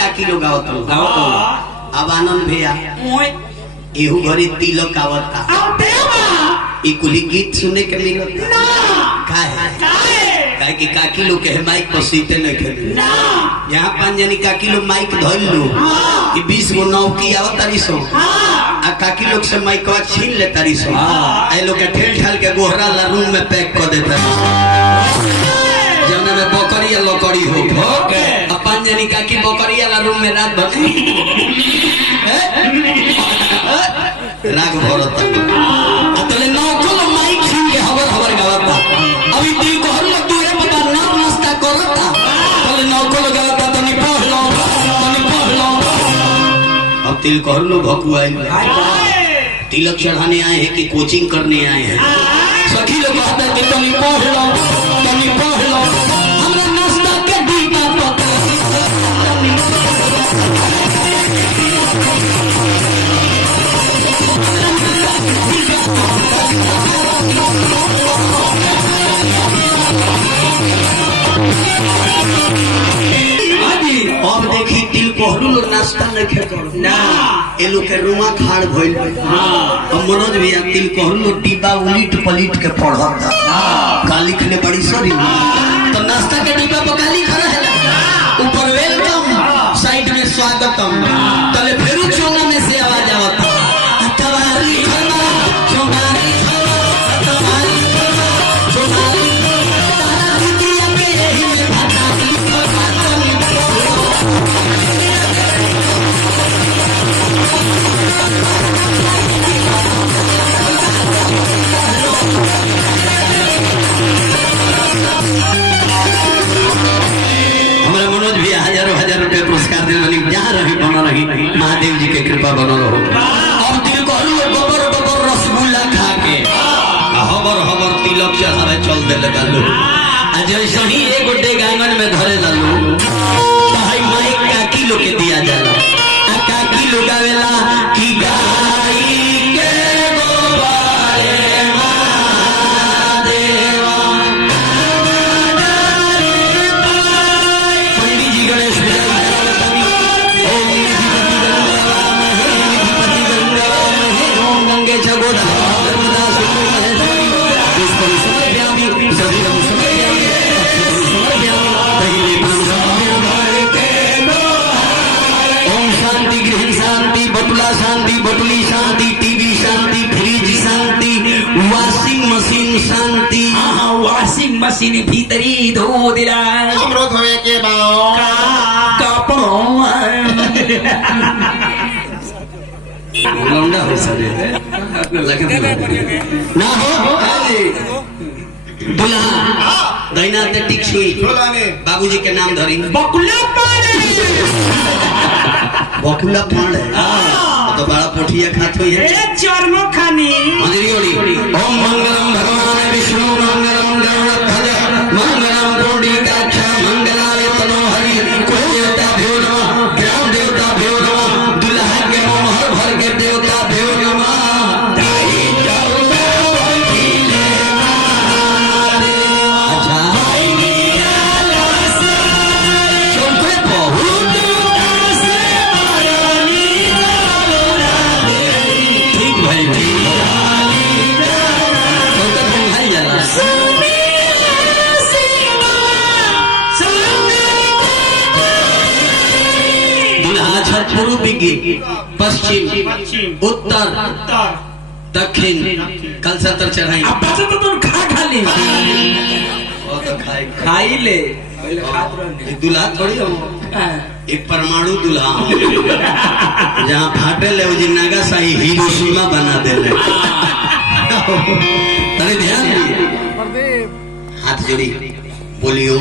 काकी लोग आवत अब आनंद भैया एहू घरी तिलक आवता ई कुली गीत सुने के मिलता काहे कि काकी लोग के माइक पर सीटे नहीं खेले यहाँ 5 जनी काकी लोग माइक धर लो कि 20 गो नौकी आवत तारी सो आ काकी लोग से माइकवा छीन ले तारी सो ए लोग के ठेल ठाल के गोहरा ला रूम में पैक कर देता जौना में बकरी या लकड़ी हो अब 5 जनी काकी बकरी वाला रूम में रात भर राग भरत तले नौको माइक छीन के हवर हवर गावता अभी दिल को हर लोग दूरे पता नाम नाश्ता करता तले नौको गावता तनी पढ़ लो अब तिल को हर लोग भकुआए तिलक चढ़ाने आए हैं कि कोचिंग करने आए हैं सखी लोग कहते हैं तनी पढ़ लो हमरा नाश्ता के दीपा पता अब देखी तिल कोहरू लोग नाश्ता नहीं करो ना ए लोग के रुमा खाड़ भइल अब मनोज भैया तिल कोहरू लोग डिब्बा उलीट पलीट के पढ़ता का लिखले बड़ी सॉरी तो नाश्ता के डिब्बा पर का लिखा है ऊपर वेलकम साइड में स्वागतम तले फेरू चोंगा में से आवाज आवता तवारी खरमा चोंगारी तवारी चोंगारी तारा दिया के यही में भाता हमारा मनोज भी हजार रुपए पुरस्कार दिल जहाँ रही बना रही महादेव जी के कृपा बना रहो और दिल को बबर रसगुल्ला खा के हबर तिलक चढ़ावे चल दे लगा लो जैसे ही एक गोटे गांगन में धरे लालू भाई माइक काकी लोग के दिया जाला काकी लोग आवेला की गाई के गोबारे महादेवा पंडित जी गणेश ओम गंगे जगोदा शांति बटुली शांति टीवी शांति फ्रिज शांति वॉशिंग मशीन शांति वॉशिंग मशीन भीतरी धो दिला हमरो धोए के बाओ लौंडा हो सके ना हो दुल्हा दैना ते टिक सुई बाबूजी के नाम धरी बकुला पाड़े तो बड़ा पोठिया खात हुई है चर्मो खानी ओम मंगलम भगवान विष्णु मंगलम गरुड़ध्वज मंगलम पुंडरीकाक्ष मंगलाय तनोहरि कुल देवता भ्यो नमः ग्राम देवता भ्यो नमः दुल्हा के मोहर भर के देवता भ्यो नमः पूर्व पश्चिम उत्तर दक्षिण कल सतर चढ़ाई तो तुम खा ले खाई ले दुल्हा थोड़ी हो एक परमाणु दुल्हा जहाँ फाटे ले वो नागा शाही हिरोशिमा बना दे ले अरे ध्यान हाथ जोड़ी बोलियो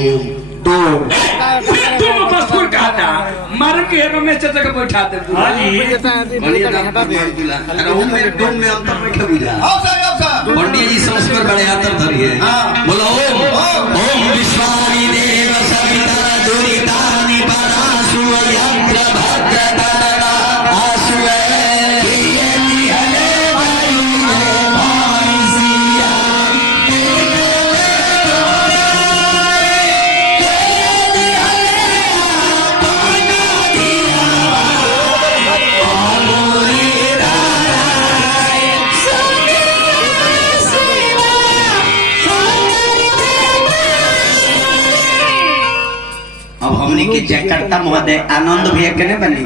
दो मशहूर कहता मर के में चचा के बैठा दे बढ़िया हटा दे अरे वो मेरे डोम में अंतर बैठे बुझा पंडित जी संस्कार बड़े आतर धरी है बोलो ओम विश्वामी देव सविता दुरितानि परासु यंत्र भद्रता आसु हमने के जयकर्ता महोदय आनंद भैया के ने बनी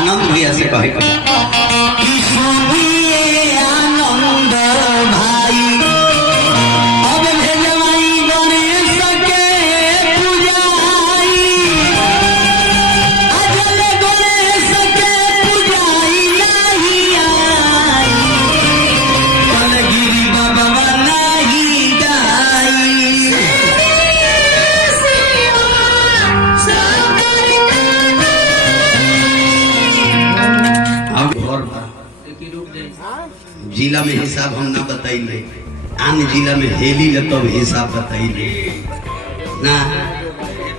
आनंद भैया से कहे आनंद भाई अब भेजवाई गणेश के पूजाई अजल गणेश के पूजाई नहीं आई कलगिरी बाबा नहीं जाई जिला में हिसाब हम ना बताइले आन जिला में हेली तब हिसाब बताइले ना